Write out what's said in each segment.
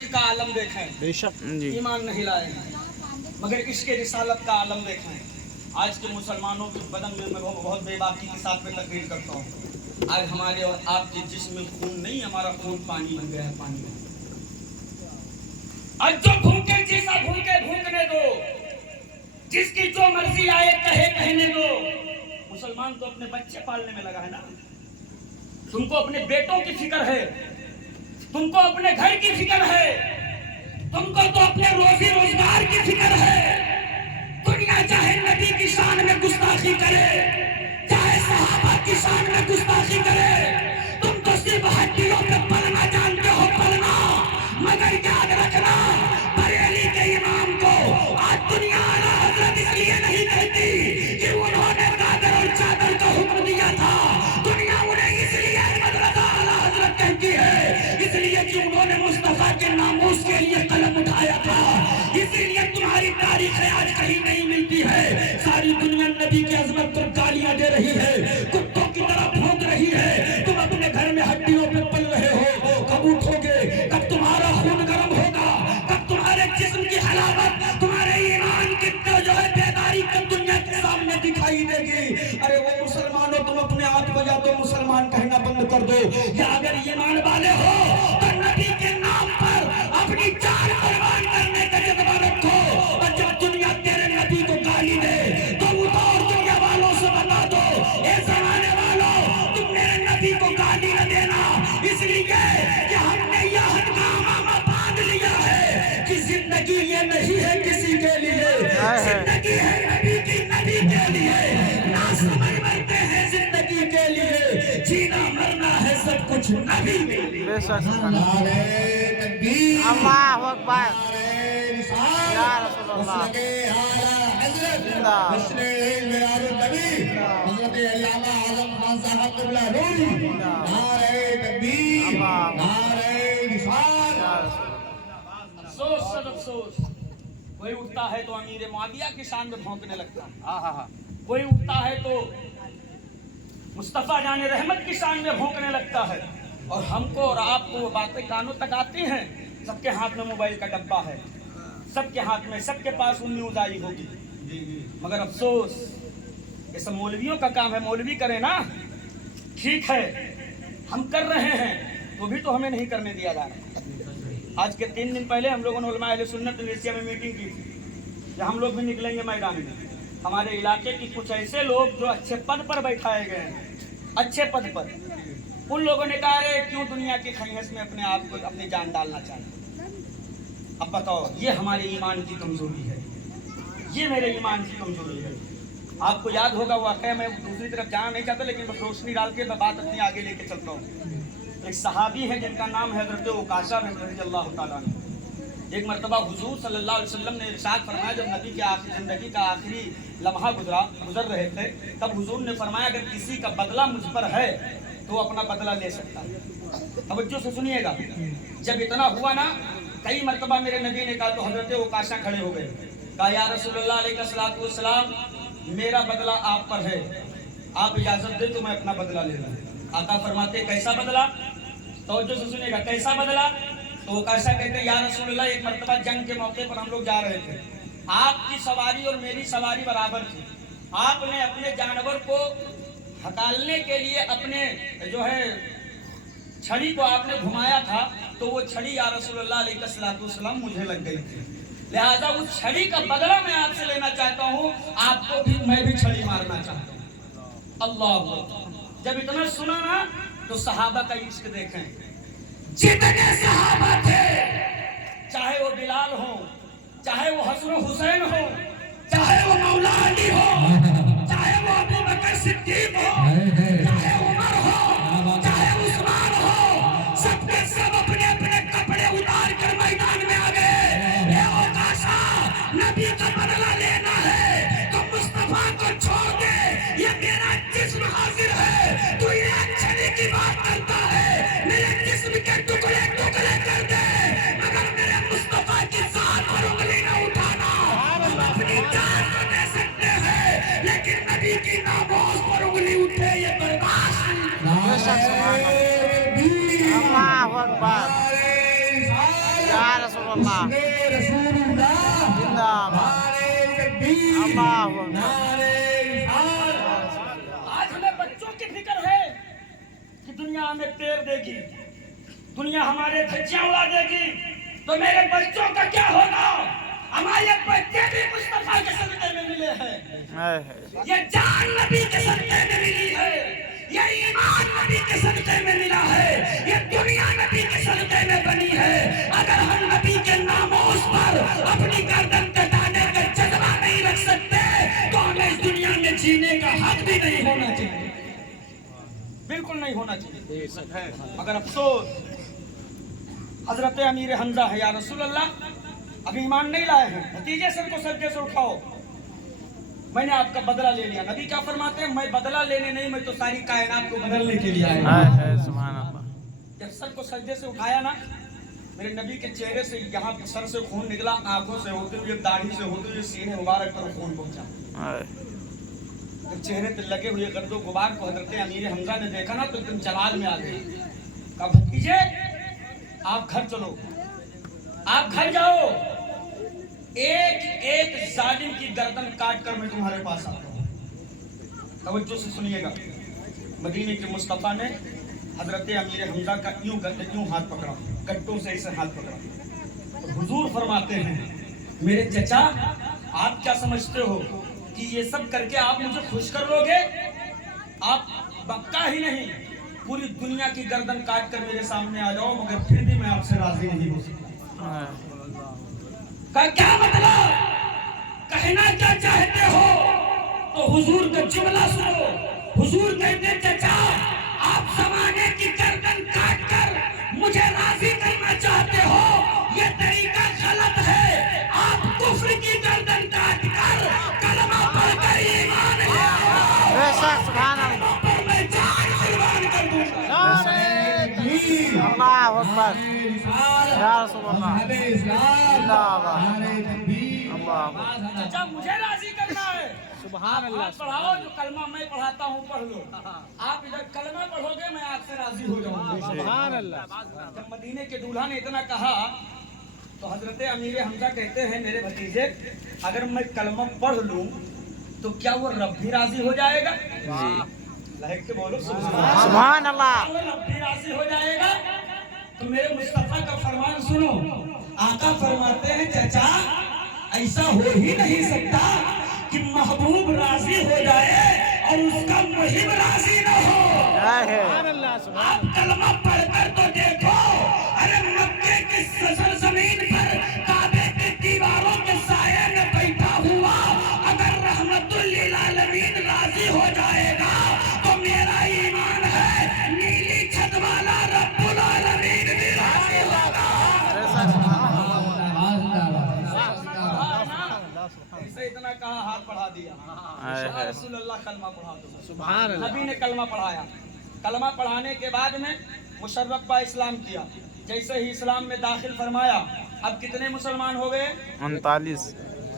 का आलम देखें, बेशक जी। ईमान नहीं लाए हैं, मगर इसके रिसालत का आलम देखें। आज के मुसलमानों के बदन में मैं बहुत बेबाकी के साथ में तकरीर करता हूँ। आज हमारे और आपके जिस्म में खून नहीं, हमारा खून पानी बन गया है, पानी में। आज जो भूखे जैसा भूखे भूखने दो, जिसकी जो मर्जी आए कहे कहने दो। मुसलमान तो अपने बच्चे पालने में लगा है ना। तुमको अपने बेटों की फिक्र है, तुमको अपने घर की फिक्र है, तुमको तो अपने रोजी रोजगार की फिक्र है। दुनिया चाहे नबी की शान में गुस्ताखी करे, चाहे सहाबा की शान में गुस्ताखी करे, तुम तो सिर्फ हड्डियों पे पलना जानते हो, पलना। मगर याद रखना, बरेली के इमाम को आज दुनिया आला हजरत इसलिए नहीं कहती कि उन्होंने कादर और चादर का हुक्म दिया था। दुनिया उन्हें इसलिए अहमद रजा आला हजरत कहती है, इसलिए कि उन्होंने मुस्तफा के नामूस के लिए कलम उठाया था। इसीलिए तुम्हारी तारीख आज कहीं नहीं मिलती है। सारी दुनिया नबी की अजमत पर गालियां दे रही है, कुत्तों की तरह भौंक रही है। तुम अपने घर में हड्डियों पे पल रहे हो। कब उठोगे? कब तुम्हारा खून गर्म होगा? कब तुम्हारे जिस्म की हलावत, तुम्हारे ईमान की जो है बेदारी कब दुनिया के सामने दिखाई देगी? अरे वो मुसलमानों, तुम अपने आप को या तो मुसलमान कहना बंद कर दो, या अगर ईमान वाले हो तो नबी के नाम पर अपनी जान कुर्बान करने का जज्बा रखो। और जब दुनिया तेरे नबी को गाली दे तो उतार दुनिया वालों से बता दो, ए जमाने वालों, तुम मेरे नबी को गाली न देना, इसलिए कि हमने यह हद का अमामा बांध लिया है कि जिंदगी ये नहीं है किसी के लिए, जिंदगी है नबी की, नबी के लिए। ना समझ मरते हैं जिंदगी के लिए, जीना मरना है सब कुछ नबी के लिए। अल्लाहु अकबर, या रसूलल्लाह, अफसोस सद अफसोस, कोई उठता है तो अमीर मुआविया की शान में भौंकने लगता है, कोई उठता है तो मुस्तफा जाने रहमत की शान में भौंकने लगता है। और हमको और आपको वो बातें कानों तक आती हैं। सबके हाथ में मोबाइल का डब्बा है, सबके हाथ में, सबके पास वो न्यूज आई होगी। मगर अफसोस, ये सब मौलवियों का काम है। मौलवी करे ना, ठीक है, हम कर रहे हैं, तो भी तो हमें नहीं करने दिया जा रहा। आज के 3 दिन पहले हम लोगों ने उलमा अहले सुन्नत एशिया में मीटिंग की थी कि हम लोग भी निकलेंगे मैदान में। हमारे इलाके की कुछ ऐसे लोग जो अच्छे पद पर बैठाए गए हैं, अच्छे पद पर, उन लोगों ने कहा, अरे क्यों दुनिया की खैहस में अपने आप को, अपनी जान डालना चाहते? अब बताओ, ये हमारे ईमान की कमजोरी है, ये मेरे ईमान की कमजोरी है। आपको याद होगा, वाकई मैं दूसरी तरफ जाना नहीं चाहता, लेकिन बस रोशनी डाल के मैं बात अपनी आगे लेके चलता हूँ। एक सहाबी है जिनका नाम है हज़रत उकाशा रज़ियल्लाहु ताला अन्हु। एक मरतबा हुजूर सल्लल्लाहु अलैहि वसल्लम ने इरशाद फरमाया, जब नबी के आखिरी जिंदगी का आखिरी लम्हा गुजर रहे थे, तब हुजूर ने फरमाया, अगर किसी का बदला मुझ पर है तो अपना बदला ले सकता है। तवज्जो से सुनिएगा। जब इतना हुआ ना, कई मरतबा मेरे नबी ने कहा तो हज़रत उकाशा खड़े हो गए, कहा, या रसूलल्लाह अलैहिस्सलातु वस्सलाम, मेरा बदला आप पर है, आप इजाजत दे तो मैं अपना बदला ले लूं। आका फरमाते, कैसा बदला? तो जो सुनिएगा, कैसा बदला? तो वो कैसा कहते, या रसूलल्लाह, एक मर्तबा जंग के मौके पर हम लोग जा रहे थे, आपकी सवारी और मेरी सवारी बराबर थी। आपने अपने जानवर को हकालने के लिए अपने जो है छड़ी को आपने घुमाया था, तो वो छड़ी या रसूलल्लाह अलैहिस्सलातु वस्सलाम मुझे लग गई थी। लिहाजा उस छड़ी का बदला मैं आपसे लेना चाहता हूँ, आपको भी, मैं भी छड़ी मारना चाहता हूँ। अल्लाह, जब इतना सुना ना, तो सहाबा का इश्क देखें। जितने सहाबा थे, चाहे वो बिलाल हो, चाहे वो हसन हुसैन हो, चाहे वो मौला अली हो, चाहे वो अबू बकर सिद्दीक हो, चाहे उमर हो, चाहे उस्मान हो, सबके सब अपने अपने कपड़े उतार कर मैदान में आ गए। ये उकाशा, नबी का बदला लेना है तो मुस्तफा को छोड़ दे, ये मेरा जिस्म हाजिर है। तू ये छड़ी की बात करता है, मेरे जिस्म के टुकड़े टुकड़े कर दे, मगर मेरे मुस्तफा की जान पर उंगली न उठाना। हम अपनी जान को दे सकते हैं, लेकिन नबी की नामोज पर उंगली रसूलुल्लाह जिंदाबाद अल्लाहु अकबर। आज हमें बच्चों की फिक्र है कि दुनिया हमें पेड़ देगी, दुनिया हमारे धज्जियां उड़ा देगी, तो मेरे बच्चों का क्या होगा? हमारे बच्चे भी मुस्तफा के सदके में मिले हैं, ये जान नबी के सदके में मिली है, ये ईमान नबी के सदके में मिला है, ये दुनिया नबी के सदके में बनी है। अगर हम नबी के नामोस पर अपनी गर्दन कटाने का जज्बा नहीं रख सकते तो हमें इस दुनिया में जीने का हक भी नहीं होना चाहिए, बिल्कुल नहीं होना चाहिए। मगर अफसोस हजरत अमीर हमजा है, या रसूल अल्लाह अभी ईमान नहीं लाए हैं, नतीजे सर को सजदे से उठाओ, मैंने आपका बदला ले लिया। नबी क्या फरमाते हैं? मैं बदला लेने नहीं, मैं तो सारी कायनात को बदलने के लिए आया हूं। सुभान अल्लाह। जब सर को सजदे से उठाया ना, मेरे नबी के चेहरे से यहाँ सर से खून निकला, आंखों से होते हुए, दाढ़ी से होते हुए सीने मुबारक पर खून पहुंचा। जब चेहरे पे लगे हुए गर्दो गुबार को हजरत अमीर हमजा ने देखा ना, तो एकदम जलाल में आ गए। कहा भतीजे आप घर चलो, आप घर जाओ, एक एक जालिम की गर्दन काट कर मैं तुम्हारे पास आता हूँ। तवज्जो से सुनिएगा, मदीने के मुस्तफा ने हजरत अमीर हमजा का यूं हाथ पकड़ा, कट्टों से इसे हाथ पकड़ा, और हुजूर फरमाते हैं मेरे चचा आप क्या समझते हो कि ये सब करके आप मुझे खुश कर लोगे? आप बक्का ही नहीं, पूरी दुनिया की गर्दन काट कर मेरे सामने आ जाओ, मगर फिर भी मैं आपसे राजी नहीं हो सकता। का क्या मतलब? कहना क्या चाहते हो? तो हुजूर का जुमला सुनो। हुजूर कहते चचा आप ज़माने की गर्दन काट कर मुझे राजी करना चाहते हो, ये तरीका गलत है। आप कुफ्र की गर्दन काट कर कलमा पढ़कर ईमान ले आओ, सुभान अल्लाह। पर मैं जान कुर्बान कर दूंगा। अल्लाहु अकबर या रसूलुल्लाह जिंदाबाद अल्लाह। अच्छा मुझे राजी करना है, सुभान अल्लाह। पढ़ाओ, जो कलमा मैं पढ़ाता हूँ पढ़ लो। आप इधर कलमा पढ़ोगे, मैं आपसे राजी हो जाऊंगा, सुभान अल्लाह। जब मदीने के दूल्हा ने इतना कहा तो हजरत अमीर हमजा कहते हैं मेरे भतीजे अगर मैं कलमा पढ़ लूं तो क्या वो रब भी राजी हो जाएगा? लहक के बोलो सुभान अल्लाह। रब भी राजी हो जाएगा? तो मेरे मुस्तफा का फरमान सुनो। आका फरमाते हैं चचा ऐसा हो ही नहीं सकता कि महबूब राजी हो जाए और उसका मुहिब राजी न हो। आप कलमा पढ़कर तो देखो, अरे मक्के की सजर जमीन पर काबे की दीवारों के साये में बैठा हुआ अगर रहमतुल लिल आलमीन राजी हो जाएगा तो मेरा ईमान है नीली छत वाला रब्बुल आलमीन भी राजी होगा। ऐसे इतना कहा, हाथ बढ़ा दिया, रसूल अल्लाह कलमा पढ़ा दो। सुभान अल्लाह। नबी ने कलमा पढ़ाया। कलमा पढ़ाने के बाद में मुशर्रफ बा इस्लाम किया। जैसे ही इस्लाम में दाखिल फरमाया, अब कितने मुसलमान हो गए? 39।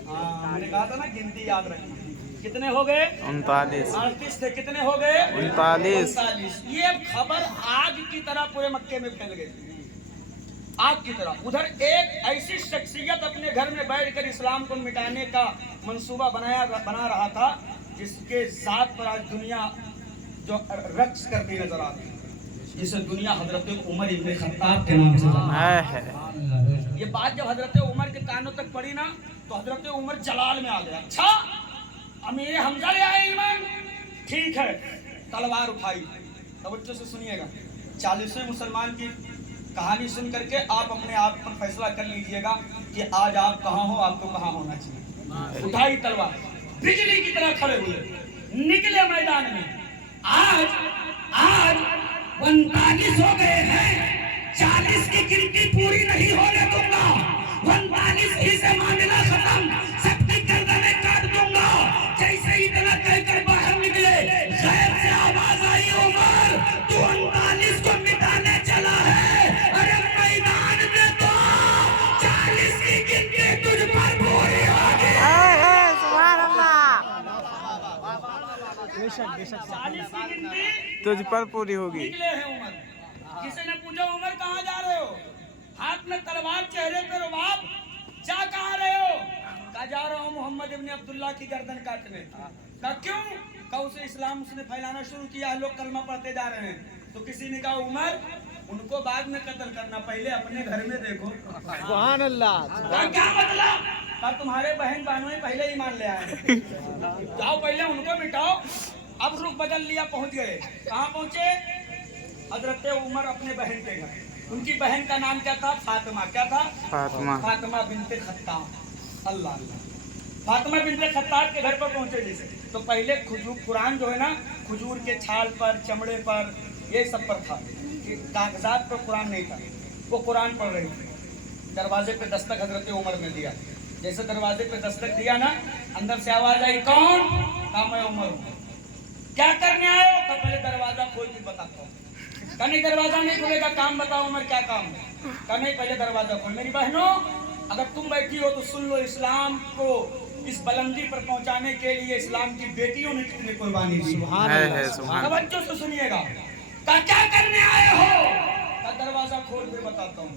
मैंने कहा था ना गिनती याद रखना। कितने हो गए? 39। 38 थे, कितने हो गए? 39। ये खबर आग की तरह पूरे मक्के में फैल गई, आग की तरह। उधर एक ऐसी शख्सियत अपने घर में बैठकर इस्लाम को मिटाने का मंसूबा बना रहा था जिसके साथ पर आज दुनिया जो रक्स करती नजर आती है, जिसे दुनिया हजरत उमर इब्न खत्ताब के नाम से जानती है। ये बात जब हजरत उमर के कानों तक पड़ी ना तो हजरत उमर जलाल में आ गया। अच्छा अमीर हमजा ले आए ईमान, ठीक है, तलवार उठाई। तवज्जो से सुनिएगा, 40वें मुसलमान की कहानी सुन करके आप अपने आप पर फैसला कर लीजिएगा कि आज आप कहाँ हो, आपको कहाँ होना चाहिए। उठाई तलवार, बिजली की तरह खड़े हुए, निकले मैदान में। आज 39 हो गए हैं, 40 की गिनती पूरी नहीं होने दूंगा। 39 ही से मामला खत्म, सबकी गर्दनें काट दूंगा। जैसे इतना कहकर बाहर निकले, गैर से आवाज आई, उमर तू 39 को मिटाने चला है। अरे मैदान में तो 40 की गिनती तुझ पर पूरी होगी। सुभान अल्लाह। 40 की गिनती तुझ पर पूरी होगी। निकले हैं उमर। किसी ने पूछा उमर कहाँ जा रहे हो? हाथ में तलवार, चेहरे पे रुमाल, अब्दुल्ला की गर्दन काटने। कहा क्यों? कहा उसे इस्लाम उसने फैलाना शुरू किया, लोग कलमा पढ़ते जा रहे हैं। तो किसी ने कहा उमर उनको बाद में कत्ल करना, पहले अपने घर में देखो। सुभान अल्लाह। क्या मतलब? कहा तुम्हारे बहन बहनों पहले ही मान ले आए, जाओ पहले उनको मिटाओ। अब रुख बदल लिया, पहुंच गए। कहाँ पहुंचे? हजरत उमर अपने बहन के घर। उनकी बहन का नाम क्या था? फातिमा। क्या था? फातिमा। फातिमा बिनते खत्ताब। अल्लाह अल्लाह। फातिमा बिनते खत्ताब के घर पर पहुंचे जैसे, तो पहले कुरान जो है ना, खजूर के छाल पर, चमड़े पर, ये सब पर था, कागजात पर कुरान नहीं था। वो कुरान पढ़ रही थी। दरवाजे पे दस्तक हजरत उमर ने दिया। जैसे दरवाजे पे दस्तक दिया ना, अंदर से आवाज आई, कौन? कहा मैं उमर हूँ। क्या करने आए हो? तो पहले दरवाजा खोल के बताता हूँ। कहा नहीं दरवाजा नहीं खुलेगा, काम बताओ उमर क्या काम है? कहा नहीं पहले दरवाजा खोल। मेरी बहनों अगर तुम बैठी हो तो सुन लो, इस्लाम को इस बुलंदी पर पहुंचाने के लिए इस्लाम की बेटियों ने कितनी कुर्बानी दी। तवज्जो से सुनिएगा। कहा क्या करने आए हो? कहा दरवाजा खोल फिर बताता हूँ।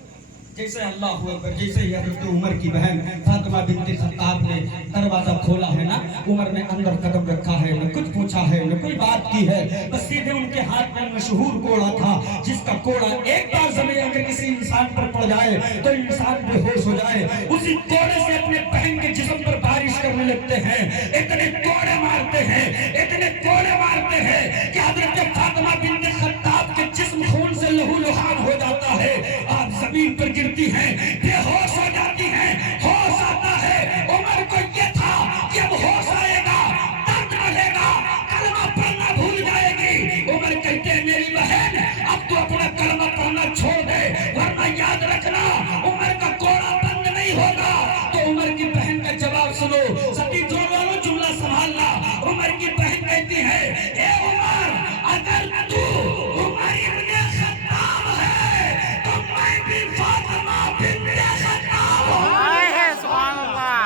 जैसे अल्लाह अकबर, जैसे ही हज़रत उमर की बहन फातिमा बिनते खत्ताब ने दरवाजा खोला है ना, उमर ने अंदर कदम रखा है, न कुछ पूछा है, न कोई बात की है, बस सीधे उनके हाथ में मशहूर कोड़ा था, जिसका कोड़ा एक बार जमीन अगर किसी इंसान पर पड़ जाए तो इंसान बेहोश हो जाए। उसी कोड़े से अपने बहन के जिस्म पर बारिश करने लगते हैं। इतने कोड़े मारते हैं, इतने कोड़े मारते हैं कि हज़रत फातिमा बिनते खत्ताब के जिस्म खून से लहूलुहान हो जाता है। आप जमीन पर गिरती हैं, बेहोश हो जाती हैं, होश आता है। उमर को ये था कि अब होश आएगा, दर्द बढ़ेगा, कलमा पढ़ना भूल जाएगी। उमर कहते हैं मेरी बहन अब तो अपना कलमा पढ़ना छोड़ दे, वरना याद रखना उमर का कोड़ा बंद नहीं होगा। तो उमर की बहन का जवाब सुनो, सभी दोनों जुमला संभालना। उमर की बहन कहती है, ए उमर अगर तू उमर इब्ने खत्ताब है तो मैं भी फातिमा बिनते खत्ताब हूं। सुभान अल्लाह।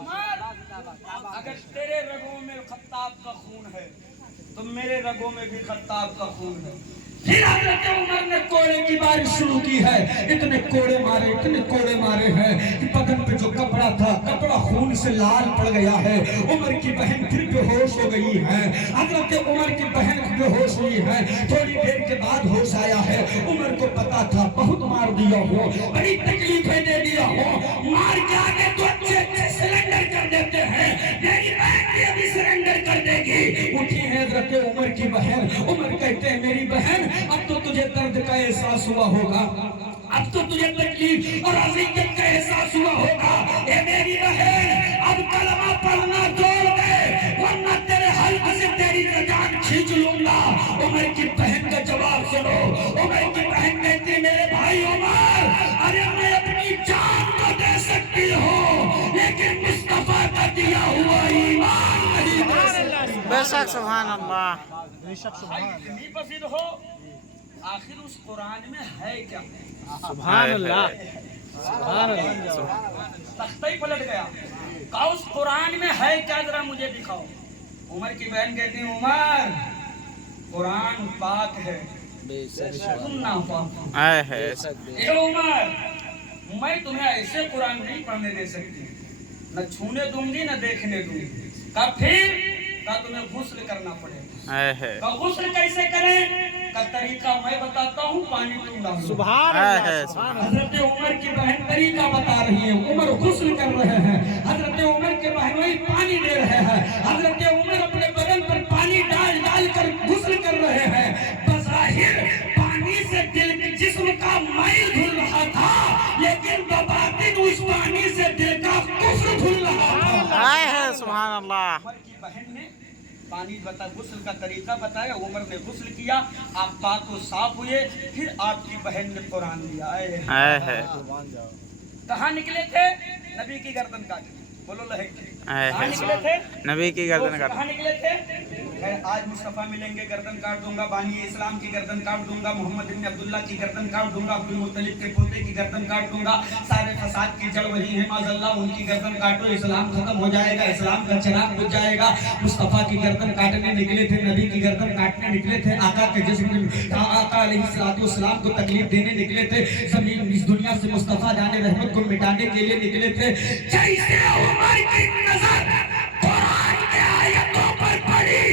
उमर अगर तेरे रगों में खत्ताब का खून है तो मेरे रगों में भी खत्ताब का खून है। फिर हज़रत उमर ने कोड़े की बारिश शुरू की है। इतने कोड़े मारे, इतने कोड़े मारे हैं कि बदन पे जो कपड़ा था, कपड़ा खून से लाल पड़ गया है। उमर की बहन फिर बेहोश हो गई है। हज़रत उमर की बहन बेहोश हुई है। थोड़ी देर के बाद होश आया है। उमर को पता था बहुत मार दिया हो, बड़ी तकलीफें दे दिया हो, मार के आगे तो अच्छे अच्छे सिलेंडर कर देते हैं, मेरी बहन भी अभी सिलेंडर कर देगी। उठी है हज़रत उमर की बहन। उमर कहते हैं मेरी बहन अब तो तुझे दर्द का एहसास हुआ होगा, अब तो तुझे तकलीफ और अज़ियत का एहसास हुआ होगा। ए मेरी बहन अब कलमा पढ़ना छोड़ दे, वरना तेरे हल्क से तेरी जान खींच लूंगा। उमर की बहन का जवाब सुनो। उमर की बहन कहती मेरे भाई उमर, अरे मैं अपनी जान तो दे सकती हूँ लेकिन मुस्तफा का दिया हुआ ईमान नहीं दे सकती। बेशक सुभान अल्लाह। इतनी पसंद हो, आखिर उस कुरान में है क्या? सुभान अल्लाह। सुभान अल्लाह। तख्ता ही पलट गया। कहा उस कुरान में है क्या, जरा मुझे दिखाओ। उमर की बहन कहती है उमर कुरान पाक है, सुनना पाक है। उमर मैं तुम्हें ऐसे कुरान नहीं पढ़ने दे सकती, न छूने दूंगी न देखने दूंगी। कहा फिर? कहा तुम्हें गुस्ल करना पड़ेगा। कहा गुस्ल कैसे करें? का तरीका मैं बताता हूँ, पानी पीना। सुभान अल्लाह। हजरत उमर की बहन तरीका बता रही है। उमर गुस्ल कर रहे हैं, हजरत उमर के बहन वही पानी दे रहे हैं। हजरत उमर अपने बदन पर पानी डाल डाल कर गुस्ल कर रहे हैं। बज़ाहिर पानी से दिल के जिस्म का मैल धुल रहा था, लेकिन बबातिन उस पानी से दिल का कुफ्र धुल रहा था। सुभान अल्लाह। उमर की बहन ने पानी बता, गुस्ल का तरीका बताया। उमर ने गुस्ल किया, आप पाक को साफ हुए। फिर आपकी बहन ने कुरान लिया। कहाँ निकले थे? नबी की गर्दन काट। बोलो लहे। कहाँ निकले थे? नबी की गर्दन काट। कहाँ निकले थे? आज मुस्तफ़ा मिलेंगे गर्दन काट दूंगा, बानी इस्लाम की गर्दन काट दूंगा, मोहम्मद इब्न अब्दुल्ला की गर्दन काट दूंगा, अब्दुल मुत्तलिब के पोते की गर्दन काट दूंगा। सारे फसाद की जड़ वही है माज़अल्लाह, उनकी गर्दन काटो, इस्लाम खत्म हो जाएगा, इस्लाम का चिराग बुझ जाएगा। मुस्तफ़ा की गर्दन काटने निकले थे, नबी की गर्दन काटने निकले थे, आका के जिस्म आका अलैहिस्सलाम को तकलीफ देने निकले थे, जमीन इस दुनिया से मुस्तफ़ा जाने रहमत को मिटाने के लिए निकले थे। जैसे उमर की नजर कुरान के आयतों पर पड़ी,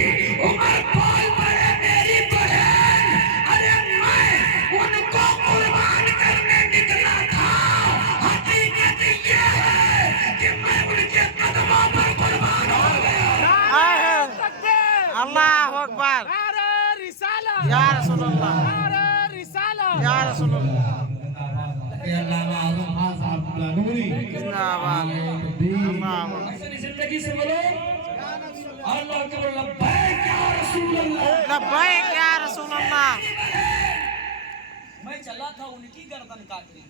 उमर बोल पड़े मेरी बहन, अरे मैं उनको कुर्बान करने निकला था। हकीकत ये है कि मैं उनके कदमों पर कुर्बान हो गया। अल्लाह अकबर या रसूल अल्लाह या रसूल अल्लाह जिंदगी से बोलो अल्लाह अकबर, लब्बैक या रसूल अल्लाह, लब्बैक या रसूल अल्लाह। मैं चला था उनकी गर्दन काटने,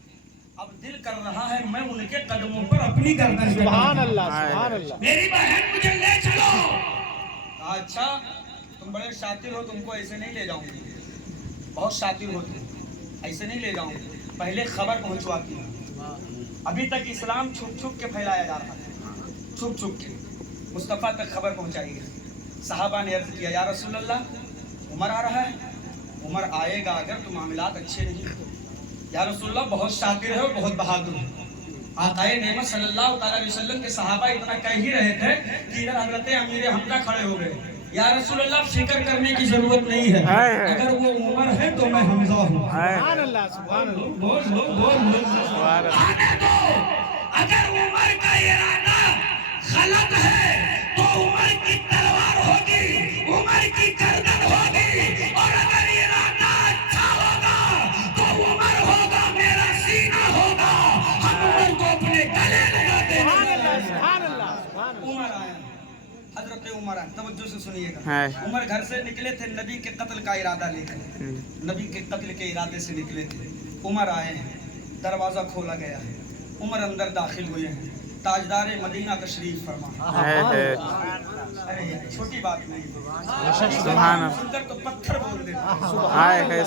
अब दिल कर रहा है मैं उनके कदमों पर अपनी गर्दन सुभान अल्लाह, सुभान अल्लाह। मेरी बहन मुझे ले चलो। अच्छा तुम बड़े शातिर हो, तुमको ऐसे नहीं ले जाऊंगी, बहुत शातिर हो तुम, ऐसे नहीं ले जाऊंगी, पहले खबर पहुंचवाती हूँ। अभी तक इस्लाम छुप छुप के फैलाया जा रहा है, छुप छुप के, मुस्तफ़ा तक खबर पहुंचाई गई। सहाबा ने अर्ज किया या रसूल अल्लाह उमर आ रहा है, उमर आएगा अगर तो मामलात अच्छे नहीं हो। या रसूल अल्लाह बहुत शातिर है और बहुत बहादुर है। आकाए नेमत सल्लल्लाहु अलैहि वसल्लम के सहाबा इतना कह ही रहे थे कि इधर हजरत अमीर हमजा खड़े हो गए। या रसूल अल्लाह फिक्र करने की जरूरत नहीं है, अगर वो उमर है तो मैं हमजा हूँ। सुभान अल्लाह, सुभान अल्लाह। बोल अगर उमर का इरादा गलत है तो उमर की तलवार होगी, उमर की गर्दन होगी, और अगर इरादा अच्छा होगा तो उमर होगा, मेरा सीना होगा, हम उमर को अपने गले लगा देंगे। उमर आया, हजरत उमर आए, तवज्जो से सुनिएगा। उमर घर से निकले थे नबी के कत्ल का इरादा लेकर, नबी के कत्ल के इरादे से निकले थे। उमर आए हैं, दरवाजा खोला गया है, उमर अंदर दाखिल हुए हैं, ताजदार मदीना तशरीफ फरमा। अरे यार छोटी बात नहीं, सुभान सुंदर तो पत्थर बोल देते।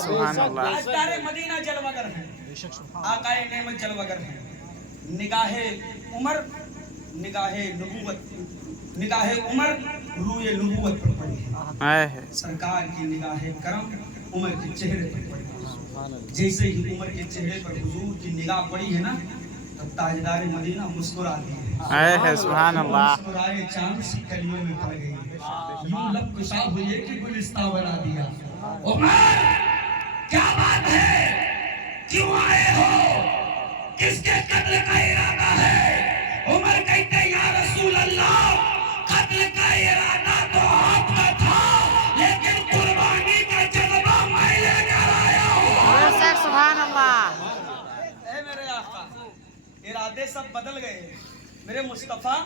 सुभान अल्लाह। ताजदार मदीना जलवगर हैं, आकाए नेमत जलवगर हैं, निगाहे उमर, निगाहे नबूवत, निगाहे उमर रूए नबूवत पर पड़ी है। सरकार की निगाहे करम उमर के चेहरे पर पड़ी है। जैसे ही उमर के चेहरे पर हुजूर की निगाह पड़ी है ना, तब ताजदार मदीना मुस्कुरा दिए। सुभान अल्लाह। मुस्कुराए चांद सी कलियों में पड़ गई, यूं लब कुशा हुए कि गुलिस्तां बना दिया। उमर क्या बात है, क्यों आए हो, किसके कत्ल का इरादा है? उमर कहते या रसूल अल्लाह, कत्ल का इरादा तो आपका था, लेकिन कुर्बानी का जज्बा मैं लेकर आया हूँ। सुभान अल्लाह। मेरे आका, इरादे सब बदल गए। मेरे मुस्तफ़ा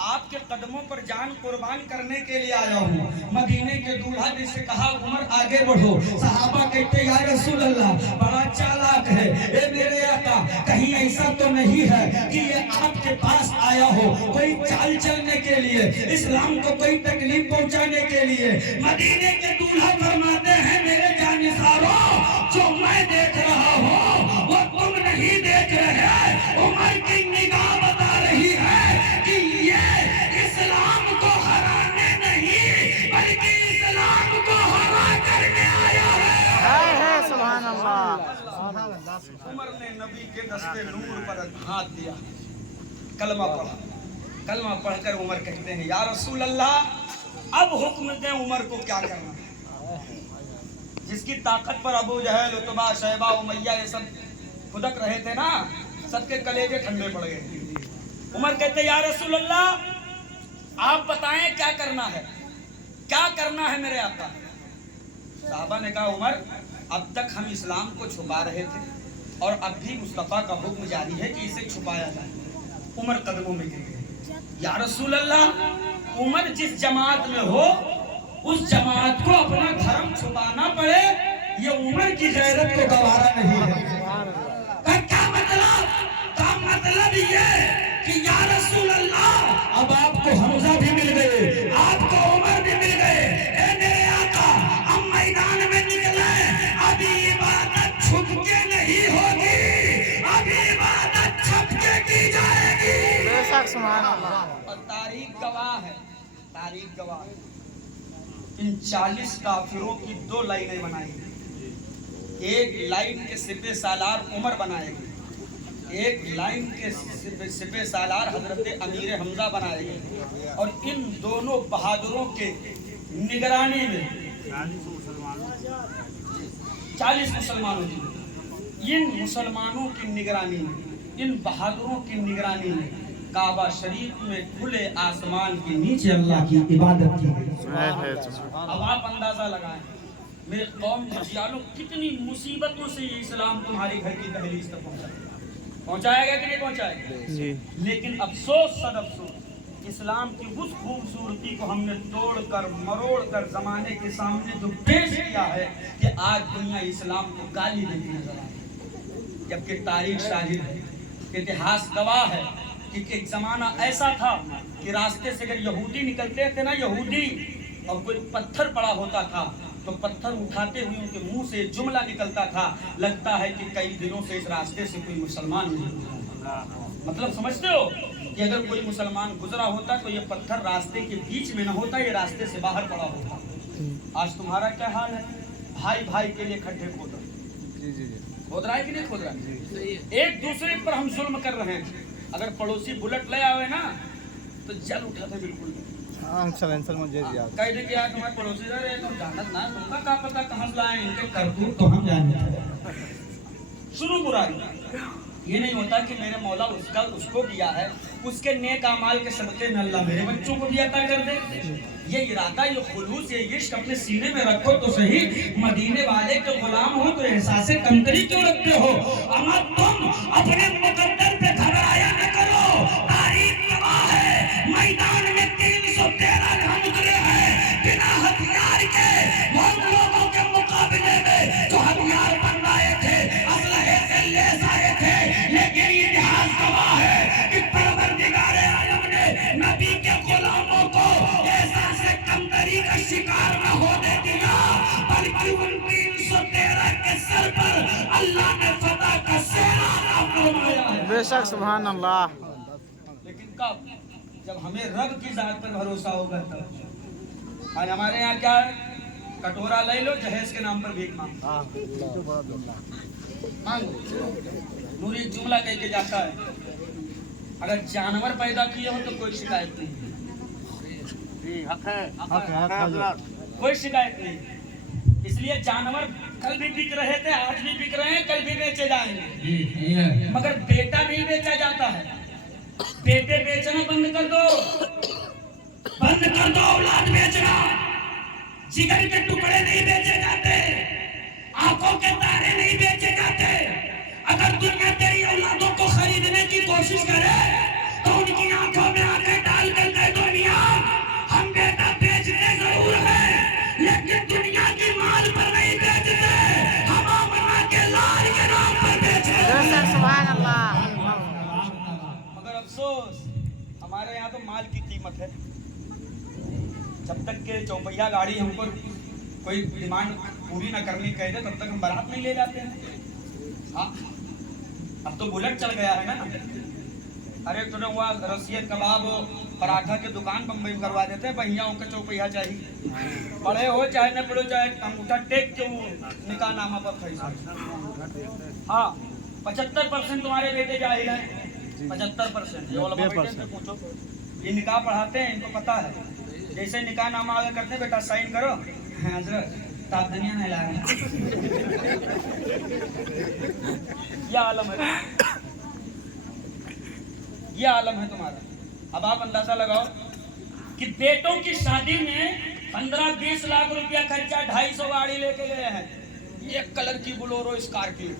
आपके कदमों पर जान कुर्बान करने के लिए आया हूँ। मदीने के दूल्हा ने से कहा उमर आगे बढ़ो। सहाबा कहते या रसूल अल्लाह बड़ा चालाक है, ए मेरे आका कहीं ऐसा तो नहीं है कि ये आपके पास आया हो कोई चाल चलने के लिए, इस्लाम को कोई तकलीफ पहुंचाने के लिए। मदीने के दूल्हा फरमाते हैं मेरे जानिसारों, जो मैं देख रहा हूँ वो तुम नहीं देख रहे। उमर की निगाह बता रही है कि ये इस्लाम को हराने नहीं बल्कि इस्लाम को हरा करने आया है। सुभान अल्लाह। उमर ने नबी के दस्ते नूर पर हाथ दिया, कलमा पढ़ा। कलमा पढ़कर उमर कहते हैं या रसूल अल्लाह अब हुक्म दें उमर को क्या करना है। जिसकी ताकत पर अबू जहल, उतबा, शैबा, उमैया ये सब खुदक रहे थे ना, सबके कलेजे ठंडे पड़ गए। उमर कहते या रसूल अल्लाह आप बताएं क्या करना है, क्या करना है मेरे आका। साहबा ने कहा उमर अब तक हम इस्लाम को छुपा रहे थे और अब भी मुस्तफ़ा का हुक्म जारी है कि इसे छुपाया जाए। उमर कदमों में गिर गए। या रसूल अल्लाह उमर जिस जमात में हो उस जमात को अपना धर्म छुपाना पड़े, ये उमर की गैरत को गवारा नहीं है। क्या मतलब? का मतलब ये कि या रसूल अल्लाह अब आपको हमजा भी मिल गए, आपको उमर भी मिल गए, सुभान अल्लाह। और तारीख गवाह है, तारीख गवाह है। इन 40 काफिरों की 2 लाइनें बनाई हैं। एक लाइन के सिपे सालार उमर बनाएंगे, एक लाइन के सिपे सालार हजरत अमीर हमजा बनाएंगे। और इन दोनों बहादुरों के निगरानी में 40 मुसलमानों की, इन मुसलमानों की निगरानी में, इन बहादुरों की निगरानी में काबा शरीफ में खुले आसमान के नीचे अल्लाह की इबादत की गई। अब आप अंदाजा लगाएं मेरे कौम के जियालों कितनी मुसीबतों से ये इस्लाम तुम्हारे घर की दहलीज तक पहुंचाएगा कि नहीं पहुंचाएगा जी। लेकिन अफसोस सद अफसोस, इस्लाम की उस खूबसूरती को हमने तोड़कर मरोड़कर जमाने के सामने जो पेश किया है कि आज दुनिया इस्लाम को गाली देती नजर आ रही है। जबकि तारीख शाहिद है, इतिहास गवाह है कि एक जमाना ऐसा था कि रास्ते से अगर यहूदी निकलते थे ना, यहूदी, और कोई पत्थर पड़ा होता था तो पत्थर उठाते हुए उनके मुंह से जुमला निकलता था, लगता है कि कई दिनों से इस रास्ते से कोई मुसलमान नहीं गुजरा। मतलब समझते हो कि अगर कोई मुसलमान गुजरा होता तो ये पत्थर रास्ते के बीच में न होता, ये रास्ते से बाहर पड़ा होता। आज तुम्हारा क्या हाल है? भाई भाई के लिए खड्डे खोद रहे, खोद रहा है कि नहीं खोद रहा है? एक दूसरे पर हम जुल्म कर रहे हैं। अगर पड़ोसी बुलेट ले आवे ना तो जल उठाते बिल्कुल कह दे कि यार तुम्हारे पड़ोसी रहे तुम जानत ना, तुमका का पता कहां से लाए इनके करतूत तो हम जाने। शुरू बुराई, ये नहीं होता कि मेरे मौला उसको दिया है, उसके नेक अमाल के सदक़े में अल्लाह मेरे बच्चों को भी अता कर दे। ये इरादा, ये खुलूस, ये इश्क अपने सीने में रखो तो सही। मदीने वाले के गुलाम हो तो एहसास कमतरी क्यों रखते हो? अमर तुम अपने मुकद्दर पे घबराया न करो। तारीख गवाह है, मैदान में 313 हम उतरे हैं बिना हथियार के। हम लोगों के मुकाबले में जो हथियार बनाए थे, असलहे से लेस आए थे, लेकिन इतिहास गवाह है कि परवरदिगारे आलम ने नबी के गुलामों को एहसास कमतरी का शिकार न होने दिया, बल्कि उन 313 के सर पर अल्लाह ने फतह का सेना अता फरमाया है। बेशक सुभान अल्लाह। लेकिन कब? जब हमें रब की जात पर भरोसा होगा तब। आज हमारे यहाँ क्या है? कटोरा ले लो, जहेज के नाम पर भीख मांगो। नूरी जुमला कह के जाता है। अगर जानवर पैदा किए हो तो कोई शिकायत नहीं, कोई शिकायत नहीं। इसलिए जानवर कल भी बिक रहे थे, आज भी बिक रहे हैं, कल भी बेचे जाएंगे, मगर बेटा नहीं बेचा जाता है। बेटे बेचना बंद कर दो, बंद कर दो औलाद बेचना। जिगर के टुकड़े नहीं बेचे जाते, आंखों के तारे नहीं बेचे जाते। अगर दुनिया तेरी औलादों को खरीदने की कोशिश करे तो उनकी आंखों में आंखें डाल कर कह दो मियां हम बेटा बेचते जरूर हैं, लेकिन दुनिया की माल पर नहीं बेचते, हम आमना के लाल के नाम पर बेचते। बेशक सुभान अल्लाह। मगर अफसोस हमारे यहाँ तो माल की कीमत है। जब तक के चौपहिया गाड़ी हमको कोई डिमांड पूरी न करनी कह दे तब तक हम बारात नहीं ले जाते हैं। हाँ, अब तो बुलेट चल गया है ना। अरे तूने हुआ रसियत कबाब पराठा के दुकान बम्बई में करवा देते हैं, भैयाओं का चौपहिया चाहिए। पढ़े हो चाहे न पढ़ो, चाहे अंगूठा टेक के वो निकाह नामा पर खरीद। हाँ, 75% तुम्हारे बेटे जाहिल हैं, 75%। ये वाला बेटे से पूछो, ये निकाह पढ़ाते हैं, इनको पता है। जैसे निकाह नामा आगे करते हैं, बेटा साइन करो, हजरत ताप दुनिया नहीं ला रहे। यह आलम है, यह आलम है तुम्हारा। अब आप अंदाजा लगाओ कि बेटों की शादी में 15-20 लाख रुपया खर्चा, 250 गाड़ी लेके गए हैं। एक कलर की बोलेरो स्कॉर्पियो,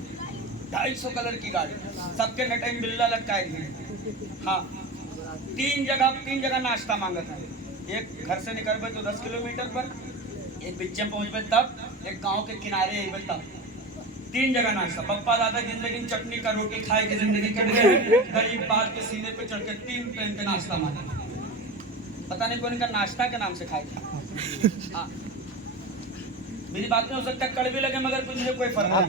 250 कलर की गाड़ी, सबके नटन बिल्ला लटकाए गए। हाँ, तीन जगह नाश्ता मांगता है। एक घर से निकलबे तो 10 किलोमीटर पर, एक बीच में पहुंचबे तब, एक गांव के किनारे अइबे तब। 3 जगह नाश्ता। पप्पा दादा जिंदगी चटनी का रोटी खाए की जिंदगी कट गए, गरीब बात के सीने पे चढ़ के 3 टाइम पे नाश्ता मांगा। पता नहीं कौन का नाश्ता के नाम से खाएगा। हाँ, मेरी बात में हो सकता है कड़वी लगे, मगर मुझे कोई फर्क नहीं।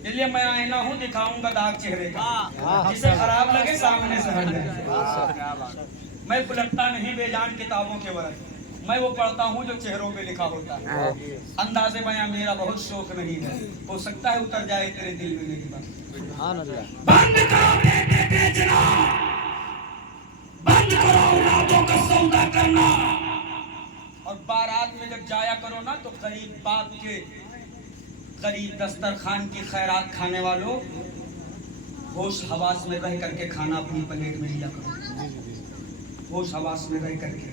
इसलिए मैं आईना हूँ, दिखाऊंगा दाग चेहरे का। जिसे खराब लगे सामने से हट जाए। मैं पलटता नहीं बेजान किताबों के वर्ष, मैं वो पढ़ता हूँ जो चेहरों पे लिखा होता है। अंदाज़े बयां मेरा बहुत शौक नहीं है, हो सकता है उतर जाए तेरे दिल में मेरी बात। सुभान अल्लाह। बंद करो बेटे बेचना, बंद करो औलादों का सौदा करना, और बारात में जब जाया करो ना तो गरीब बाप के गरीब दस्तरखान की खैरात खाने वालों, होश हवास में रह करके खाना अपनी प्लेट में लिया करो। होश हवास में रह करके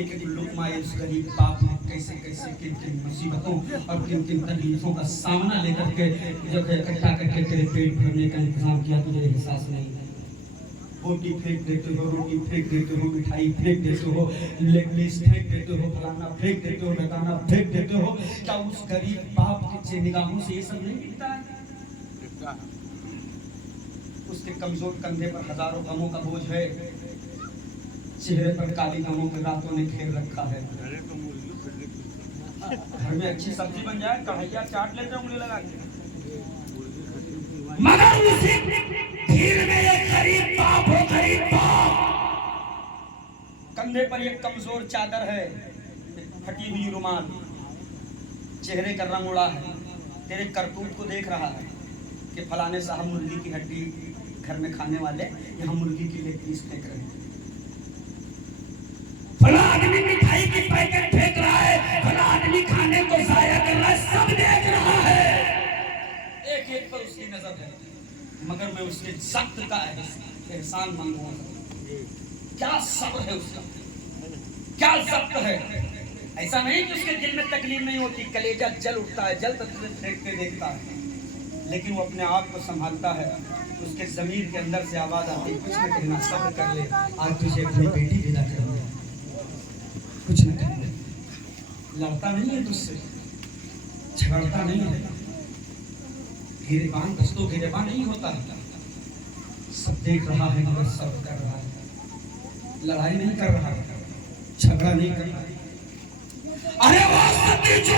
एक एक लुकमा उस गरीब बाप ने कैसे कैसे किन किन मुसीबतों और किन किन तकलीफों का सामना लेकर के जब इकट्ठा करके तेरे पेट भरने का इंतजाम किया, तुझे एहसास नहीं है। रोटी फेंक देते हो, रोटी फेंक देते हो, मिठाई फेंक देते हो, लेग पीस फेंक देते हो, फलाना फेंक देते हो, बेदाना फेंक देते हो। क्या उस गरीब बाप के निगाहों से ये सब नहीं दिखता है? उसके कमजोर कंधे पर हजारों गमों का बोझ है, चेहरे पर काली गमों के रातों ने घेर रखा है। घर में अच्छी सब्जी बन जाए, कढ़ैया चाट लेते उंगली लगा के, मगर उसी भीड़ में एक गरीब बाप हो, गरीब बाप कंधे पर एक कमजोर चादर है, फटी हुई रुमाल, चेहरे का रंग उड़ा है, तेरे करतूत को देख रहा है कि फलाने साहब मुर्गी की हड्डी घर में खाने वाले यहाँ मुर्गी की लेग पीस फेंक रहे हैं, फला आदमी मिठाई की पैकेट फेंक रहा है, फला आदमी खाने को जाया कर रहा है, सब देख रहा है। एक एक पर उसकी नजर है, मगर मैं उसके जब्त का एहसान मांगूंगा। क्या सब्र है उसका, क्या जब्त है। ऐसा नहीं कि उसके दिल में तकलीफ नहीं होती, कलेजा जल उठता है, जल तक फेंकते देखता है, लेकिन वो अपने आप को संभालता है। उसके जमीर के अंदर से आवाज आती है, कुछ न कहना, सब्र कर ले, आज तुझे अपनी बेटी विदा करूंगा, कुछ न कहना। लड़ता नहीं है तुझसे, झगड़ता नहीं है, गिरेबान दस्तों गिरेबान नहीं होता, सब देख रहा है मगर सब कर रहा है, लड़ाई नहीं कर रहा है, झगड़ा नहीं कर रहा है। अरे वो सत्य जो